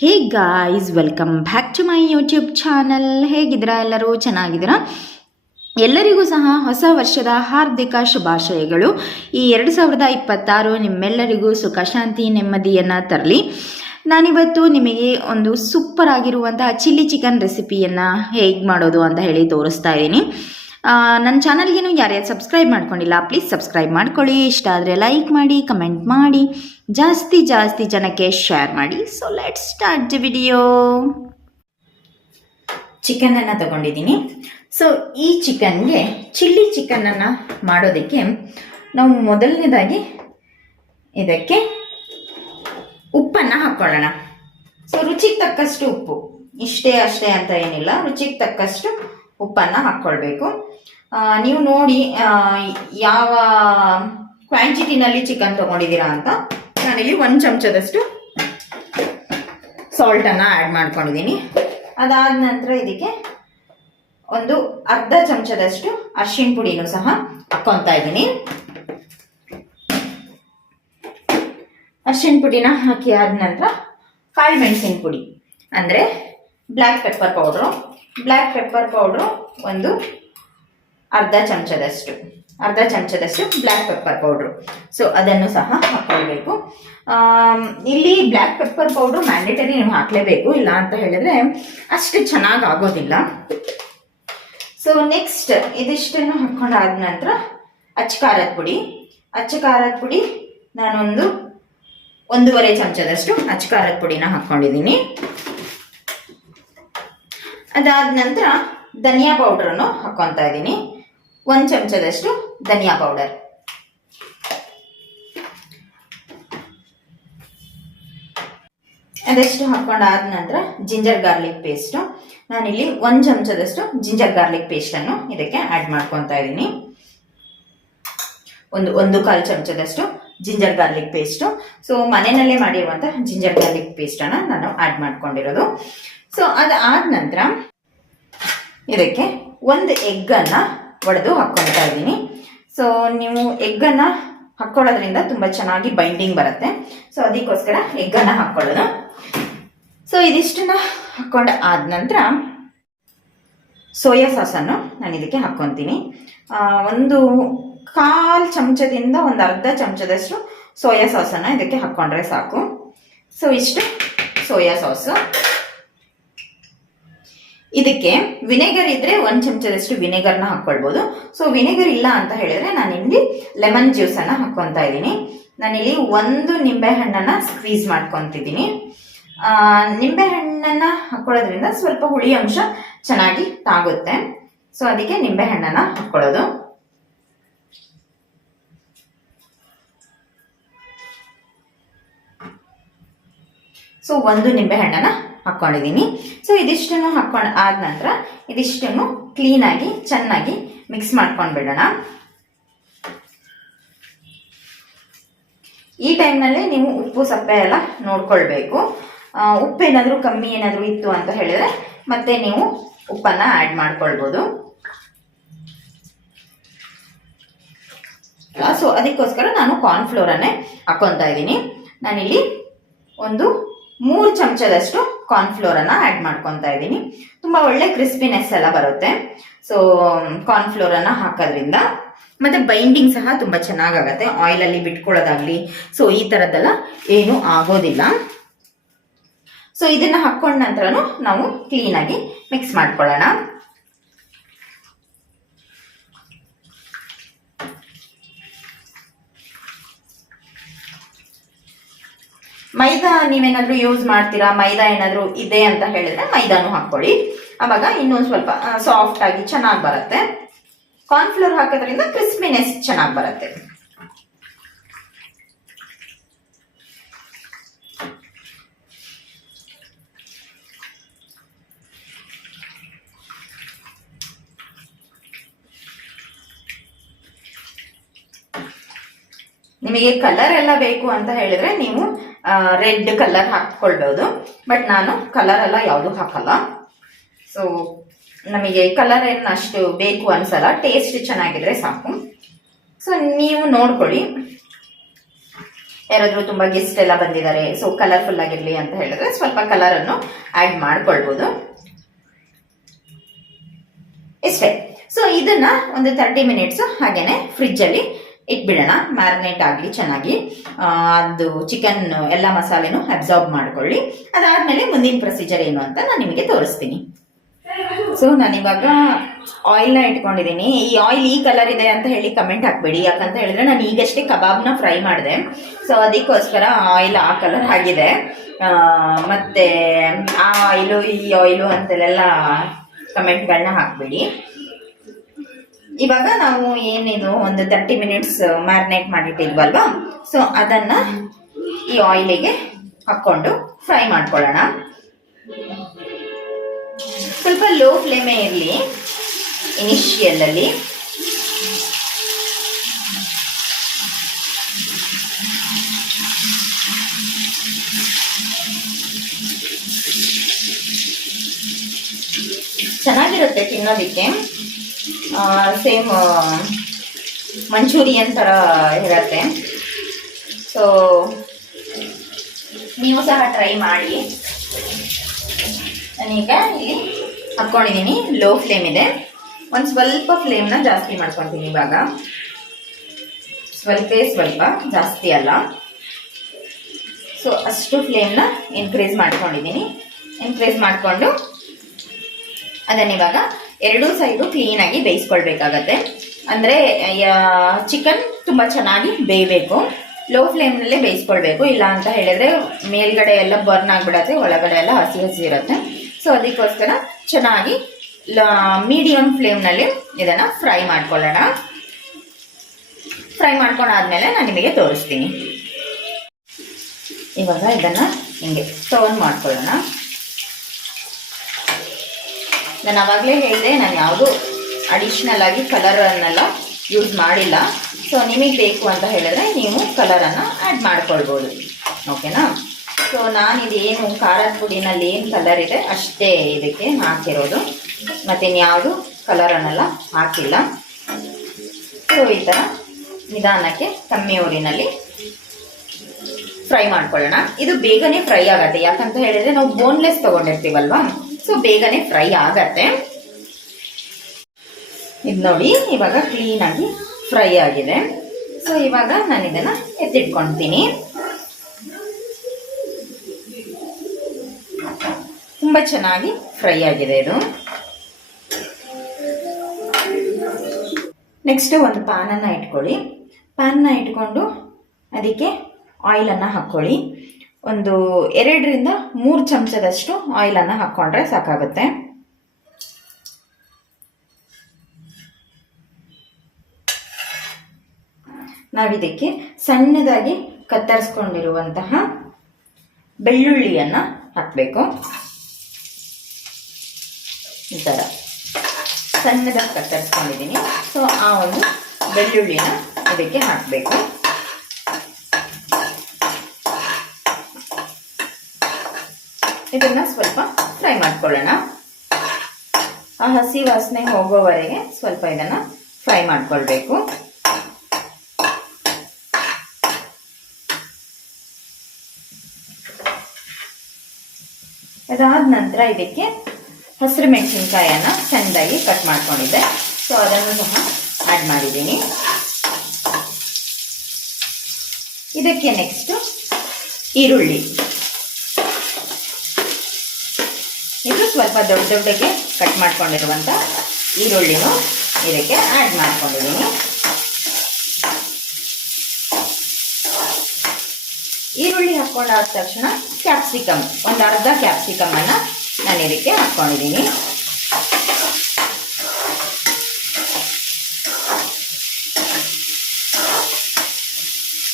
Hey guys, welcome back to my YouTube channel. ಹೇಗಿದ್ದೀರಾ? ಎಲ್ಲರೂ ಚೆನ್ನಾಗಿದ್ದೀರಾ? ಎಲ್ಲರಿಗೂ ಸಹ ಹೊಸ ವರ್ಷದ ಹಾರ್ದಿಕ ಶುಭಾಶಯಗಳು. ಈ 2026 ನಿಮ್ಮೆಲ್ಲರಿಗೂ ಸುಖ, ಶಾಂತಿ, ನೆಮ್ಮದಿಯನ್ನು ತರಲಿ. ನಾನಿವತ್ತು ನಿಮಗೆ ಒಂದು ಸೂಪರ್ ಆಗಿರುವಂತಹ ಚಿಲ್ಲಿ ಚಿಕನ್ ರೆಸಿಪಿಯನ್ನು ಹೇಗೆ ಮಾಡೋದು ಅಂತ ಹೇಳಿ ತೋರಿಸ್ತಾ ಇದ್ದೀನಿ. ನನ್ನ ಚಾನಲ್ಗೇನು ಯಾರ್ಯಾರು ಸಬ್ಸ್ಕ್ರೈಬ್ ಮಾಡ್ಕೊಂಡಿಲ್ಲ, ಪ್ಲೀಸ್ ಸಬ್ಸ್ಕ್ರೈಬ್ ಮಾಡ್ಕೊಳ್ಳಿ. ಇಷ್ಟ ಆದರೆ ಲೈಕ್ ಮಾಡಿ, ಕಮೆಂಟ್ ಮಾಡಿ, ಜಾಸ್ತಿ ಜನಕ್ಕೆ ಶೇರ್ ಮಾಡಿ. So let's start the video. ಚಿಕನನ್ನು ತಗೊಂಡಿದ್ದೀನಿ. ಸೊ ಈ ಚಿಕನ್ಗೆ ಚಿಲ್ಲಿ ಚಿಕನನ್ನು ಮಾಡೋದಕ್ಕೆ ನಾವು ಮೊದಲನೇದಾಗಿ ಇದಕ್ಕೆ ಉಪ್ಪನ್ನು ಹಾಕ್ಕೊಳ್ಳೋಣ. ಸೊ ರುಚಿಗೆ ತಕ್ಕಷ್ಟು ಉಪ್ಪು, ಇಷ್ಟೇ ಅಷ್ಟೇ ಅಂತ ಏನಿಲ್ಲ, ರುಚಿಗೆ ತಕ್ಕಷ್ಟು ಉಪ್ಪನ್ನು ಹಾಕ್ಕೊಳ್ಬೇಕು. ನೀವು ನೋಡಿ ಯಾವ ಕ್ವಾಂಟಿಟಿನಲ್ಲಿ ಚಿಕನ್ ತೊಗೊಂಡಿದ್ದೀರಾ ಅಂತ. ನಾನಿಲ್ಲಿ 1 ಚಮಚದಷ್ಟು ಸಾಲ್ಟನ್ನು ಆ್ಯಡ್ ಮಾಡ್ಕೊಂಡಿದ್ದೀನಿ. ಅದಾದ ನಂತರ ಇದಕ್ಕೆ ಒಂದು ಅರ್ಧ ಚಮಚದಷ್ಟು ಅರಿಶಿನ ಪುಡಿನೂ ಸಹ ಹಾಕ್ಕೊತಾ ಇದ್ದೀನಿ. ಅರಿಶಿನ ಪುಡಿನ ಹಾಕಿ ಆದ ನಂತರ ಕಾಳು ಮೆಣಸಿನ ಪುಡಿ ಅಂದರೆ ಬ್ಲ್ಯಾಕ್ ಪೆಪ್ಪರ್ ಪೌಡ್ರು ಒಂದು ಅರ್ಧ ಚಮಚದಷ್ಟು ಬ್ಲ್ಯಾಕ್ ಪೆಪ್ಪರ್ ಪೌಡ್ರು. ಸೊ ಅದನ್ನು ಸಹ ಹಾಕ್ಕೊಳ್ಬೇಕು. ಇಲ್ಲಿ ಬ್ಲ್ಯಾಕ್ ಪೆಪ್ಪರ್ ಪೌಡ್ರು ಮ್ಯಾಂಡೇಟರಿ ನೀವು ಹಾಕಲೇಬೇಕು, ಇಲ್ಲ ಅಂತ ಹೇಳಿದ್ರೆ ಅಷ್ಟು ಚೆನ್ನಾಗಿ ಆಗೋದಿಲ್ಲ. ಸೊ ನೆಕ್ಸ್ಟ್ ಇದಿಷ್ಟನ್ನು ಹಾಕ್ಕೊಂಡಾದ ನಂತರ ಅಚ್ಚ ಖಾರದ ಪುಡಿ ನಾನೊಂದು 1.5 ಚಮಚದಷ್ಟು ಅಚ್ಚ ಖಾರದ ಪುಡಿನ ಹಾಕ್ಕೊಂಡಿದ್ದೀನಿ. ಅದಾದ ನಂತರ ಧನಿಯಾ ಪೌಡ್ರನ್ನು ಹಾಕ್ಕೊತಾ ಇದ್ದೀನಿ. 1 ಚಮಚದಷ್ಟು ಧನಿಯಾ ಪೌಡರ್. ಅದೆಷ್ಟು ಹಾಕ್ಕೊಂಡಾದ ನಂತರ ಜಿಂಜರ್ ಗಾರ್ಲಿಕ್ ಪೇಸ್ಟು. ನಾನಿಲ್ಲಿ 1 ಚಮಚದಷ್ಟು ಜಿಂಜರ್ ಗಾರ್ಲಿಕ್ ಪೇಸ್ಟನ್ನು ಇದಕ್ಕೆ ಆ್ಯಡ್ ಮಾಡ್ಕೊತಾ ಇದ್ದೀನಿ. ಒಂದು ಕಾಲು ಚಮಚದಷ್ಟು ಜಿಂಜರ್ ಗಾರ್ಲಿಕ್ ಪೇಸ್ಟು. ಸೊ ಮನೆಯಲ್ಲೇ ಮಾಡಿರುವಂಥ ಜಿಂಜರ್ ಗಾರ್ಲಿಕ್ ಪೇಸ್ಟನ್ನು ನಾನು ಆ್ಯಡ್ ಮಾಡ್ಕೊಂಡಿರೋದು. ಸೊ ಅದಾದ ನಂತರ ಇದಕ್ಕೆ 1 ಎಗ್ಗನ್ನು ಒಡೆದು ಹಾಕ್ಕೊತಾ ಇದ್ದೀನಿ. ಸೊ ನೀವು ಎಗ್ಗನ್ನು ಹಾಕ್ಕೊಳ್ಳೋದ್ರಿಂದ ತುಂಬ ಚೆನ್ನಾಗಿ ಬೈಂಡಿಂಗ್ ಬರುತ್ತೆ. ಸೊ ಅದಕ್ಕೋಸ್ಕರ ಎಗ್ಗನ್ನು ಹಾಕ್ಕೊಳ್ಳೋದು. ಸೊ ಇದಿಷ್ಟನ್ನು ಹಾಕ್ಕೊಂಡ ಆದ ನಂತರ ಸೋಯಾ ಸಾಸನ್ನು ನಾನು ಇದಕ್ಕೆ ಹಾಕ್ಕೊತೀನಿ. ಒಂದು 1/4 ಚಮಚದಿಂದ ಒಂದು ಅರ್ಧ ಚಮಚದಷ್ಟು ಸೋಯಾ ಸಾಸನ್ನು ಇದಕ್ಕೆ ಹಾಕ್ಕೊಂಡ್ರೆ ಸಾಕು. ಸೊ ಇಷ್ಟು ಸೋಯಾ ಸಾಸು. ಇದಕ್ಕೆ ವಿನೆಗರ್ ಇದ್ರೆ 1 ಚಮಚದಷ್ಟು ವಿನೆಗರ್ನ ಹಾಕ್ಕೊಳ್ಬೋದು. ಸೊ ವಿನೆಗರ್ ಇಲ್ಲ ಅಂತ ಹೇಳಿದ್ರೆ ನಾನಿಲ್ಲಿ ಲೆಮನ್ ಜ್ಯೂಸನ್ನು ಹಾಕ್ಕೊತಾ ಇದ್ದೀನಿ. ನಾನಿಲ್ಲಿ 1 ನಿಂಬೆ ಹಣ್ಣನ್ನು ಸ್ಕ್ವೀಸ್ ಮಾಡ್ಕೊತಿದ್ದೀನಿ. ನಿಂಬೆ ಹಣ್ಣನ್ನು ಹಾಕ್ಕೊಳ್ಳೋದ್ರಿಂದ ಸ್ವಲ್ಪ ಹುಳಿ ಅಂಶ ಚೆನ್ನಾಗಿ ತಾಗುತ್ತೆ. ಸೊ ಅದಕ್ಕೆ ನಿಂಬೆ ಹಣ್ಣನ್ನು ಹಾಕ್ಕೊಳ್ಳೋದು. ಸೊ 1 ನಿಂಬೆ ಹಣ್ಣನ್ನು ಹಾಕ್ಕೊಂಡಿದ್ದೀನಿ. ಸೊ ಇದಿಷ್ಟನ್ನು ಹಾಕ್ಕೊಂಡು ಆದ ನಂತರ ಇದಿಷ್ಟನ್ನು ಕ್ಲೀನಾಗಿ ಚೆನ್ನಾಗಿ ಮಿಕ್ಸ್ ಮಾಡ್ಕೊಂಡು ಬಿಡೋಣ. ಈ ಟೈಮ್ನಲ್ಲಿ ನೀವು ಉಪ್ಪು ಸಪ್ಪೆ ಎಲ್ಲ ನೋಡ್ಕೊಳ್ಬೇಕು. ಉಪ್ಪೇನಾದರೂ ಕಮ್ಮಿ ಏನಾದರೂ ಇತ್ತು ಅಂತ ಹೇಳಿದ್ರೆ ಮತ್ತೆ ನೀವು ಉಪ್ಪನ್ನು ಆ್ಯಡ್ ಮಾಡ್ಕೊಳ್ಬೋದು. ಸೊ ಅದಕ್ಕೋಸ್ಕರ ನಾನು ಕಾರ್ನ್ಫ್ಲೋರನ್ನೇ ಹಾಕ್ಕೊತಾ ಇದ್ದೀನಿ. ನಾನಿಲ್ಲಿ ಒಂದು 3 ಚಮಚದಷ್ಟು ಕಾರ್ನ್ಫ್ಲೋರನ್ನು ಆ್ಯಡ್ ಮಾಡ್ಕೊತಾ ಇದ್ದೀನಿ. ತುಂಬ ಒಳ್ಳೆ ಕ್ರಿಸ್ಪಿನೆಸ್ ಎಲ್ಲ ಬರುತ್ತೆ. ಸೊ ಕಾರ್ನ್ಫ್ಲೋರನ್ನು ಹಾಕೋದ್ರಿಂದ ಮತ್ತೆ ಬೈಂಡಿಂಗ್ ಸಹ ತುಂಬ ಚೆನ್ನಾಗಾಗತ್ತೆ. ಆಯಿಲಲ್ಲಿ ಬಿಟ್ಕೊಳ್ಳೋದಾಗಲಿ ಸೊ ಈ ಥರದ್ದೆಲ್ಲ ಏನೂ ಆಗೋದಿಲ್ಲ. ಸೊ ಇದನ್ನು ಹಾಕ್ಕೊಂಡ ನಂತರನೂ ನಾವು ಕ್ಲೀನಾಗಿ ಮಿಕ್ಸ್ ಮಾಡ್ಕೊಳ್ಳೋಣ. ಮೈದಾ ನೀವೇನಾದ್ರೂ ಯೂಸ್ ಮಾಡ್ತೀರಾ, ಮೈದಾ ಏನಾದರೂ ಇದೆ ಅಂತ ಹೇಳಿದ್ರೆ ಮೈದಾನು ಹಾಕ್ಕೊಳ್ಳಿ. ಆವಾಗ ಇನ್ನೊಂದು ಸ್ವಲ್ಪ ಸಾಫ್ಟ್ ಆಗಿ ಚೆನ್ನಾಗಿ ಬರುತ್ತೆ. ಕಾರ್ನ್ಫ್ಲೋರ್ ಹಾಕೋದ್ರಿಂದ ಕ್ರಿಸ್ಪಿನೆಸ್ ಚೆನ್ನಾಗಿ ಬರುತ್ತೆ. ನಿಮಗೆ ಕಲರ್ ಎಲ್ಲ ಬೇಕು ಅಂತ ಹೇಳಿದ್ರೆ ನೀವು ರೆಡ್ ಕಲರ್ ಹಾಕ್ಕೊಳ್ಬಹುದು. ಬಟ್ ನಾನು ಕಲರ್ ಎಲ್ಲ ಯಾವುದು ಹಾಕಲ್ಲ. ಸೊ ನಮಗೆ ಕಲರ್ ಏನು ಅಷ್ಟು ಬೇಕು ಅನ್ಸಲ್ಲ, ಟೇಸ್ಟ್ ಚೆನ್ನಾಗಿದ್ರೆ ಸಾಕು. ಸೊ ನೀವು ನೋಡ್ಕೊಳ್ಳಿ. ಯಾರಾದ್ರೂ ತುಂಬಾ ಗೆಸ್ಟ್ ಎಲ್ಲ ಬಂದಿದ್ದಾರೆ, ಸೊ ಕಲರ್ಫುಲ್ ಆಗಿರ್ಲಿ ಅಂತ ಹೇಳಿದ್ರೆ ಸ್ವಲ್ಪ ಕಲರ್ ಅನ್ನು ಆಡ್ ಮಾಡ್ಕೊಳ್ಬಹುದು. ಇಷ್ಟೇ. ಸೊ ಇದನ್ನ ಒಂದು 30 ಮಿನಿಟ್ಸ್ ಹಾಗೇನೆ ಫ್ರಿಜ್ ಅಲ್ಲಿ ಇಟ್ಬಿಡೋಣ, ಮ್ಯಾರಿನೇಟ್ ಆಗಲಿ ಚೆನ್ನಾಗಿ. ಅದು ಚಿಕನ್ ಎಲ್ಲ ಮಸಾಲೆನೂ ಅಬ್ಸಾರ್ಬ್ ಮಾಡ್ಕೊಳ್ಳಿ. ಅದಾದ್ಮೇಲೆ ಮುಂದಿನ ಪ್ರೊಸೀಜರ್ ಏನು ಅಂತ ನಾನು ನಿಮಗೆ ತೋರಿಸ್ತೀನಿ. ಸೊ ನಾನಿವಾಗ ಆಯಿಲ್ನ ಇಟ್ಕೊಂಡಿದ್ದೀನಿ. ಈ ಆಯಿಲ್ ಈ ಕಲರ್ ಇದೆ ಅಂತ ಹೇಳಿ ಕಮೆಂಟ್ ಹಾಕ್ಬೇಡಿ, ಯಾಕಂತ ಹೇಳಿದ್ರೆ ನಾನು ಈಗಷ್ಟೇ ಕಬಾಬ್ನ ಫ್ರೈ ಮಾಡಿದೆ. ಸೊ ಅದಕ್ಕೋಸ್ಕರ ಆಯಿಲ್ ಆ ಕಲರ್ ಆಗಿದೆ. ಮತ್ತೆ ಆ ಆಯಿಲು ಈ ಆಯಿಲು ಅಂತೆಲ್ಲ ಕಮೆಂಟ್ಗಳನ್ನ ಹಾಕ್ಬೇಡಿ. ಇವಾಗ ನಾವು ಏನಿದು ಒಂದು 30 ಮಿನಿಟ್ಸ್ ಮ್ಯಾರಿನೇಟ್ ಮಾಡಿಟ್ಟಿದ್ವಲ್ವಾ, ಸೊ ಅದನ್ನ ಈ ಆಯಿಲಿಗೆ ಹಾಕೊಂಡು ಫ್ರೈ ಮಾಡ್ಕೊಳ್ಳೋಣ. ಸ್ವಲ್ಪ ಲೋ ಫ್ಲೇಮೇ ಇರಲಿ ಇನಿಷಿಯಲ್ ಅಲ್ಲಿ. ಚೆನ್ನಾಗಿರುತ್ತೆ ತಿನ್ನೋದಿಕ್ಕೆ, ಸೇಮ್ ಮಂಚೂರಿಯನ್ ಥರ ಇರುತ್ತೆ. ಸೊ ನೀವು ಸಹ ಟ್ರೈ ಮಾಡಿ. ನಾನೀಗ ಇಲ್ಲಿ ಹಾಕ್ಕೊಂಡಿದ್ದೀನಿ, ಲೋ ಫ್ಲೇಮ್ ಇದೆ. ಒಂದು ಸ್ವಲ್ಪ ಫ್ಲೇಮ್ನ ಜಾಸ್ತಿ ಮಾಡ್ಕೊತೀನಿ ಇವಾಗ, ಸ್ವಲ್ಪ ಜಾಸ್ತಿ ಅಲ್ಲ. ಸೊ ಅಷ್ಟು ಫ್ಲೇಮ್ನ ಇನ್ಕ್ರೀಸ್ ಮಾಡ್ಕೊಂಡಿದ್ದೀನಿ. ಇನ್ಕ್ರೀಸ್ ಮಾಡಿಕೊಂಡು ಅದನ್ನಿವಾಗ ಎರಡೂ ಸೈಡು ಕ್ಲೀನಾಗಿ ಬೇಯಿಸ್ಕೊಳ್ಬೇಕಾಗತ್ತೆ. ಅಂದರೆ ಚಿಕನ್ ತುಂಬ ಚೆನ್ನಾಗಿ ಬೇಯಬೇಕು, ಲೋ ಫ್ಲೇಮ್ನಲ್ಲೇ ಬೇಯಿಸ್ಕೊಳ್ಬೇಕು. ಇಲ್ಲ ಅಂತ ಹೇಳಿದ್ರೆ ಮೇಲ್ಗಡೆ ಎಲ್ಲ ಬರ್ನ್ ಆಗಿಬಿಡತ್ತೆ, ಒಳಗಡೆ ಎಲ್ಲ ಹಸಿ ಹಸಿ ಇರುತ್ತೆ. ಸೊ ಅದಕ್ಕೋಸ್ಕರ ಚೆನ್ನಾಗಿ ಮೀಡಿಯಂ ಫ್ಲೇಮ್ನಲ್ಲಿ ಇದನ್ನು ಫ್ರೈ ಮಾಡ್ಕೊಳ್ಳೋಣ. ಫ್ರೈ ಮಾಡ್ಕೊಂಡಾದ್ಮೇಲೆ ನಾನು ನಿಮಗೆ ತೋರಿಸ್ತೀನಿ. ಇವಾಗ ಇದನ್ನು ಹಿಂಗೆ ಟರ್ನ್ ಮಾಡ್ಕೊಳ್ಳೋಣ. ನಾನು ಆವಾಗಲೇ ಹೇಳಿದೆ, ನಾನು ಯಾವುದು ಅಡಿಷ್ನಲ್ ಆಗಿ ಕಲರನ್ನೆಲ್ಲ ಯೂಸ್ ಮಾಡಿಲ್ಲ. ಸೊ ನಿಮಗೆ ಬೇಕು ಅಂತ ಹೇಳಿದ್ರೆ ನೀವು ಕಲರನ್ನು ಆ್ಯಡ್ ಮಾಡ್ಕೊಳ್ಬೋದು, ಓಕೆನಾ. ಸೊ ನಾನಿದೇನು ಖಾರದ ಪುಡಿನಲ್ಲಿ ಏನು ಕಲರ್ ಇದೆ ಅಷ್ಟೇ ಇದಕ್ಕೆ ಹಾಕಿರೋದು, ಮತ್ತಿನ್ಯಾವುದು ಕಲರನ್ನೆಲ್ಲ ಹಾಕಿಲ್ಲ. ಸೊ ಈ ಥರ ನಿಧಾನಕ್ಕೆ ಕಮ್ಮಿ ಊರಿನಲ್ಲಿ ಫ್ರೈ ಮಾಡ್ಕೊಳ್ಳೋಣ. ಇದು ಬೇಗನೆ ಫ್ರೈ ಆಗತ್ತೆ, ಯಾಕಂತ ಹೇಳಿದ್ರೆ ನಾವು ಬೋನ್ಲೆಸ್ ತೊಗೊಂಡಿರ್ತೀವಲ್ವಾ, ಸೊ ಬೇಗನೆ ಫ್ರೈ ಆಗತ್ತೆ. ಇದು ನೋಡಿ ಇವಾಗ ಕ್ಲೀನಾಗಿ ಫ್ರೈ ಆಗಿದೆ. ಸೊ ಇವಾಗ ನಾನು ಇದನ್ನು ಎತ್ತಿಟ್ಕೊಳ್ತೀನಿ. ತುಂಬ ಚೆನ್ನಾಗಿ ಫ್ರೈ ಆಗಿದೆ ಇದು. ನೆಕ್ಸ್ಟ್ ಒಂದು ಪ್ಯಾನನ್ನು ಇಟ್ಕೊಳ್ಳಿ. ಪ್ಯಾನ್ನ ಇಟ್ಕೊಂಡು ಅದಕ್ಕೆ ಆಯಿಲನ್ನು ಹಾಕ್ಕೊಳ್ಳಿ. ಒಂದು 2 ರಿಂದ 3 ಚಮಚದಷ್ಟು ಆಯಿಲನ್ನು ಹಾಕ್ಕೊಂಡ್ರೆ ಸಾಕಾಗುತ್ತೆ. ನಾವಿದಕ್ಕೆ ಸಣ್ಣದಾಗಿ ಕತ್ತರಿಸ್ಕೊಂಡಿರುವಂತಹ ಬೆಳ್ಳುಳ್ಳಿಯನ್ನು ಹಾಕಬೇಕು. ಈ ಥರ ಸಣ್ಣದಾಗಿ ಕತ್ತರಿಸ್ಕೊಂಡಿದ್ದೀನಿ. ಸೊ ಆ ಒಂದು ಬೆಳ್ಳುಳ್ಳಿನ ಇದಕ್ಕೆ ಹಾಕಬೇಕು. ಇದನ್ನ ಸ್ವಲ್ಪ ಫ್ರೈ ಮಾಡ್ಕೊಳ್ಳೋಣ. ಆ ಹಸಿ ವಾಸನೆ ಹೋಗೋವರೆಗೆ ಸ್ವಲ್ಪ ಇದನ್ನ ಫ್ರೈ ಮಾಡ್ಕೊಳ್ಬೇಕು. ಅದಾದ ನಂತರ ಇದಕ್ಕೆ ಹಸಿರು ಮೆಣಸಿನ್ಕಾಯನ್ನು ಸಣ್ಣದಾಗಿ ಕಟ್ ಮಾಡ್ಕೊಂಡಿದ್ದೆ, ಸೊ ಅದನ್ನು ಸಹ ಆ್ಯಡ್ ಮಾಡಿದ್ದೀನಿ. ಇದಕ್ಕೆ ನೆಕ್ಸ್ಟ್ ಈರುಳ್ಳಿ, ಇದು ಸ್ವಲ್ಪ ದೊಡ್ಡಗೆ ಕಟ್ ಮಾಡ್ಕೊಂಡಿರುವಂಥ ಈರುಳ್ಳಿನೂ ಇದಕ್ಕೆ ಆ್ಯಡ್ ಮಾಡ್ಕೊಂಡಿದ್ದೀನಿ. ಈರುಳ್ಳಿ ಹಾಕ್ಕೊಂಡಾದ ತಕ್ಷಣ ಕ್ಯಾಪ್ಸಿಕಮ್, ಒಂದು ಅರ್ಧ ಕ್ಯಾಪ್ಸಿಕಮನ್ನು ನಾನು ಇದಕ್ಕೆ ಹಾಕ್ಕೊಂಡಿದ್ದೀನಿ.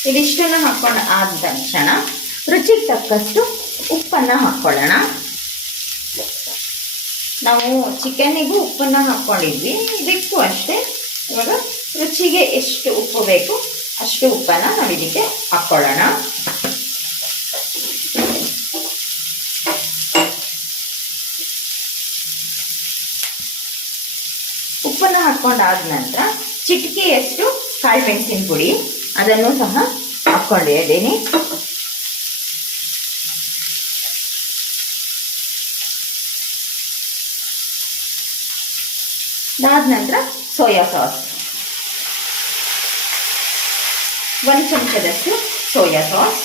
ಇದಿಷ್ಟನ್ನು ಹಾಕ್ಕೊಂಡು ಆದ ತಕ್ಷಣ ರುಚಿಗೆ ತಕ್ಕಷ್ಟು ಉಪ್ಪನ್ನು ಹಾಕ್ಕೊಳ್ಳೋಣ. ನಾವು ಚಿಕನ್ನಿಗೂ ಉಪ್ಪನ್ನು ಹಾಕ್ಕೊಂಡಿದ್ವಿ, ಇದಕ್ಕೂ ಅಷ್ಟೇ. ಇವಾಗ ರುಚಿಗೆ ಎಷ್ಟು ಉಪ್ಪು ಬೇಕು ಅಷ್ಟು ಉಪ್ಪನ್ನು ನಾವು ಇದಕ್ಕೆ ಹಾಕ್ಕೊಳ್ಳೋಣ. ಉಪ್ಪನ್ನು ಹಾಕ್ಕೊಂಡಾದ ನಂತರ ಚಿಟಿಕೆಯಷ್ಟು ಕಾಳು ಮೆಣಸಿನ ಪುಡಿ ಅದನ್ನು ಸಹ ಹಾಕ್ಕೊಂಡಿದ್ದೀನಿ. ಅದಾದ ನಂತರ ಸೋಯಾ ಸಾಸ್, 1 ಚಮಚದಷ್ಟು ಸೋಯಾ ಸಾಸ್,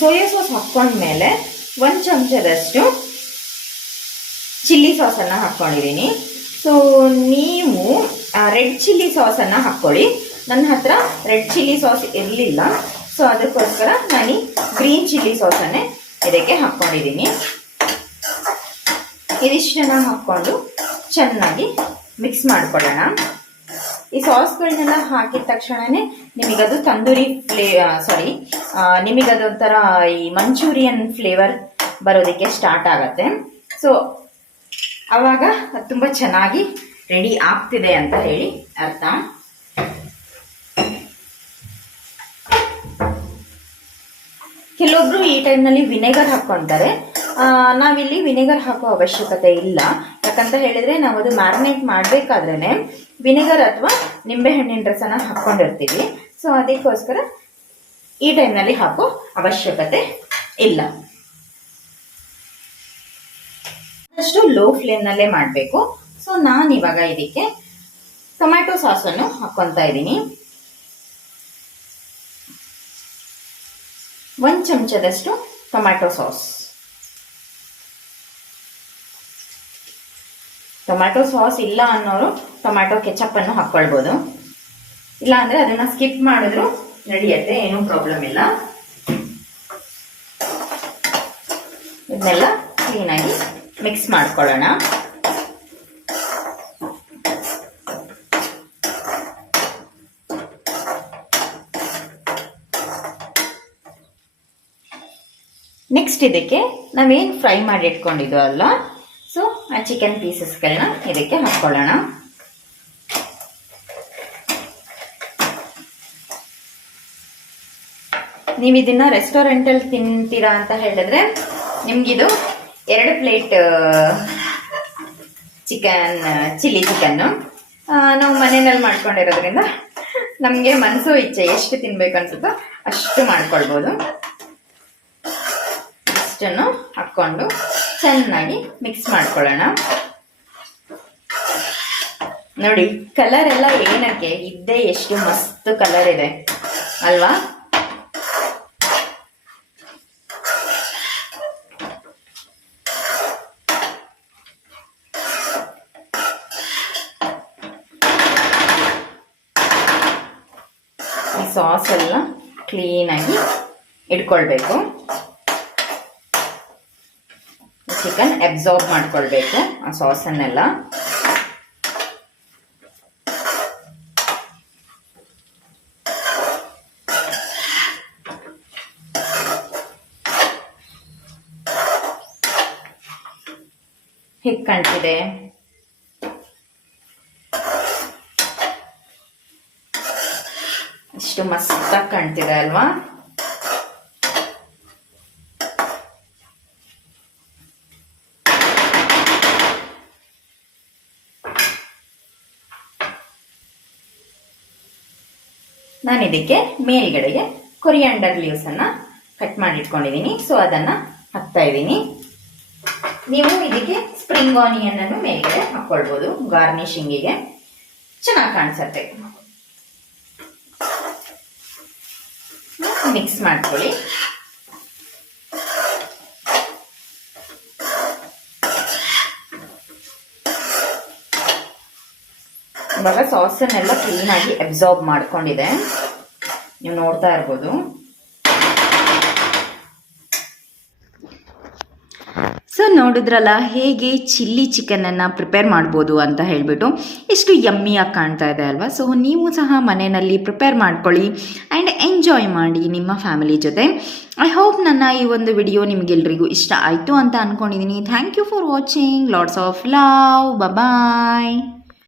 ಸೋಯಾ ಸಾಸ್ ಹಾಕ್ಕೊಂಡ್ಮೇಲೆ 1 ಚಮಚದಷ್ಟು ಚಿಲ್ಲಿ ಸಾಸನ್ನು ಹಾಕ್ಕೊಂಡಿದ್ದೀನಿ. ಸೊ ನೀವು ರೆಡ್ ಚಿಲ್ಲಿ ಸಾಸನ್ನು ಹಾಕ್ಕೊಳ್ಳಿ. ನನ್ನ ಹತ್ರ ರೆಡ್ ಚಿಲ್ಲಿ ಸಾಸ್ ಇರಲಿಲ್ಲ, ಸೊ ಅದಕ್ಕೋಸ್ಕರ ನಾನು ಗ್ರೀನ್ ಚಿಲ್ಲಿ ಸಾಸನ್ನೇ ಇದಕ್ಕೆ ಹಾಕ್ಕೊಂಡಿದ್ದೀನಿ. ಇದಿಷ್ಟನ್ನು ಹಾಕ್ಕೊಂಡು ಚೆನ್ನಾಗಿ ಮಿಕ್ಸ್ ಮಾಡ್ಕೊಳ್ಳೋಣ. ಈ ಸಾಸ್ಗಳನ್ನೆಲ್ಲ ಹಾಕಿದ ತಕ್ಷಣವೇ ನಿಮಗದು ತಂದೂರಿ ನಿಮಗದೊಂಥರ ಈ ಮಂಚೂರಿಯನ್ ಫ್ಲೇವರ್ ಬರೋದಕ್ಕೆ ಸ್ಟಾರ್ಟ್ ಆಗುತ್ತೆ. ಸೊ ಆವಾಗ ಅದು ತುಂಬ ಚೆನ್ನಾಗಿ ರೆಡಿ ಆಗ್ತಿದೆ ಅಂತ ಹೇಳಿ ಅರ್ಥ. ಕೆಲವೊಬ್ರು ಈ ಟೈಮ್ನಲ್ಲಿ ವಿನೆಗರ್ ಹಾಕ್ಕೊತಾರೆ. ನಾವಿಲ್ಲಿ ವಿನೆಗರ್ ಹಾಕೋ ಅವಶ್ಯಕತೆ ಇಲ್ಲ. ಯಾಕಂತ ಹೇಳಿದ್ರೆ ನಾವು ಅದು ಮ್ಯಾರಿನೇಟ್ ಮಾಡಬೇಕಾದ್ರೇ ವಿನೆಗರ್ ಅಥವಾ ನಿಂಬೆಹಣ್ಣಿನ ರಸನ ಹಾಕ್ಕೊಂಡಿರ್ತೀವಿ. ಸೊ ಅದಕ್ಕೋಸ್ಕರ ಈ ಟೈಮ್ನಲ್ಲಿ ಹಾಕೋ ಅವಶ್ಯಕತೆ ಇಲ್ಲ. ಅಷ್ಟು ಲೋ ಫ್ಲೇಮ್ನಲ್ಲೇ ಮಾಡಬೇಕು. ಸೊ ನಾನಿವಾಗ ಇದಕ್ಕೆ ಟೊಮ್ಯಾಟೊ ಸಾಸನ್ನು ಹಾಕ್ಕೊತಾ ಇದ್ದೀನಿ. 1 ಚಮಚದಷ್ಟು ಟೊಮ್ಯಾಟೊ ಸಾಸ್. ಟೊಮ್ಯಾಟೊ ಸಾಸ್ ಇಲ್ಲ ಅನ್ನೋರು ಟೊಮ್ಯಾಟೊ ಕೆಚಪ್ಪನ್ನು ಹಾಕ್ಕೊಳ್ಬೋದು. ಇಲ್ಲ ಅಂದರೆ ಅದನ್ನು ಸ್ಕಿಪ್ ಮಾಡಿದ್ರು ನಡೆಯುತ್ತೆ, ಏನೂ ಪ್ರಾಬ್ಲಮ್ ಇಲ್ಲ. ಇದನ್ನೆಲ್ಲ ಕ್ಲೀನಾಗಿ ಮಿಕ್ಸ್ ಮಾಡ್ಕೊಳ್ಳೋಣ. ನೆಕ್ಸ್ಟ್ ಇದಕ್ಕೆ ನಾವೇನು ಫ್ರೈ ಮಾಡಿ ಇಟ್ಕೊಂಡಿದ್ವೋ ಅಲ್ಲ, ಸೊ ಆ ಚಿಕನ್ ಪೀಸಸ್ಗಳನ್ನ ಇದಕ್ಕೆ ಹಾಕ್ಕೊಳ್ಳೋಣ. ನೀವು ಇದನ್ನ ರೆಸ್ಟೋರೆಂಟಲ್ಲಿ ತಿಂತೀರಾ ಅಂತ ಹೇಳಿದ್ರೆ ನಿಮ್ಗಿದು 2 ಪ್ಲೇಟ್ ಚಿಲ್ಲಿ ಚಿಕನ್ನು. ನಾವು ಮನೆಯಲ್ಲಿ ಮಾಡ್ಕೊಂಡಿರೋದ್ರಿಂದ ನಮಗೆ ಮನಸ್ಸು ಇಚ್ಛೆ ಎಷ್ಟು ತಿನ್ಬೇಕು ಅನ್ಸುತ್ತೋ ಅಷ್ಟು ಮಾಡ್ಕೊಳ್ಬೋದು. ಇಷ್ಟನ್ನು ಹಾಕ್ಕೊಂಡು ಚೆನ್ನಾಗಿ ಮಿಕ್ಸ್ ಮಾಡ್ಕೊಳ್ಳೋಣ. ನೋಡಿ ಕಲರ್ ಎಲ್ಲ ಏನಕ್ಕೆ ಇದ್ದೇ ಎಷ್ಟು ಮಸ್ತ್ ಕಲರ್ ಇದೆ ಅಲ್ವಾ? ಈ ಸಾಸ್ ಎಲ್ಲ ಕ್ಲೀನಾಗಿ ಇಟ್ಕೊಳ್ಬೇಕು. ಚಿಕನ್ ಅಬ್ಸಾರ್ಬ್ ಮಾಡ್ಕೊಳ್ಬೇಕು ಆ ಸಾಸನ್ನೆಲ್ಲ. ಹೇಗೆ ಕಾಣ್ತಿದೆ? ಎಷ್ಟು ಮಸ್ತಾಗಿ ಕಾಣ್ತಿದೆ ಅಲ್ವಾ? ನಾನು ಇದಕ್ಕೆ ಮೇಲ್ಗಡೆಗೆ ಕೊರಿಯಾಂಡರ್ ಲೀವ್ಸ್ ಅನ್ನ ಕಟ್ ಮಾಡಿ ಇಟ್ಕೊಂಡಿದ್ದೀನಿ. ಸೊ ಅದನ್ನ ಹಾಕ್ತಾ ಇದ್ದೀನಿ. ನೀವು ಇದಕ್ಕೆ ಸ್ಪ್ರಿಂಗ್ ಆನಿಯನ್ ಅನ್ನು ಮೇಲ್ಗಡೆ ಹಾಕೊಳ್ಬಹುದು, ಗಾರ್ನಿಶಿಂಗಿಗೆ ಚೆನ್ನಾಗಿ ಕಾಣಿಸುತ್ತೆ. ಮಿಕ್ಸ್ ಮಾಡ್ಕೊಳ್ಳಿ. ಇವಾಗ ಸಾಸನ್ನೆಲ್ಲ ಕ್ಲೀನಾಗಿ ಅಬ್ಸಾರ್ಬ್ ಮಾಡ್ಕೊಂಡಿದೆ, ನೀವು ನೋಡ್ತಾ ಇರ್ಬೋದು. ಸೊ ನೋಡಿದ್ರಲ್ಲ ಹೇಗೆ ಚಿಲ್ಲಿ ಚಿಕನನ್ನು ಪ್ರಿಪೇರ್ ಮಾಡ್ಬೋದು ಅಂತ ಹೇಳಿಬಿಟ್ಟು. ಎಷ್ಟು ಯಮ್ಮಿಯಾಗಿ ಕಾಣ್ತಾ ಇದೆ ಅಲ್ವಾ? ಸೊ ನೀವು ಸಹ ಮನೆಯಲ್ಲಿ ಪ್ರಿಪೇರ್ ಮಾಡ್ಕೊಳ್ಳಿ ಆ್ಯಂಡ್ ಎಂಜಾಯ್ ಮಾಡಿ ನಿಮ್ಮ ಫ್ಯಾಮಿಲಿ ಜೊತೆ. ಐ ಹೋಪ್ ನನ್ನ ಈ ಒಂದು ವಿಡಿಯೋ ನಿಮಗೆಲ್ರಿಗೂ ಇಷ್ಟ ಆಯಿತು ಅಂತ ಅಂದ್ಕೊಂಡಿದ್ದೀನಿ. Thank you for watching. Lots of love. Bye.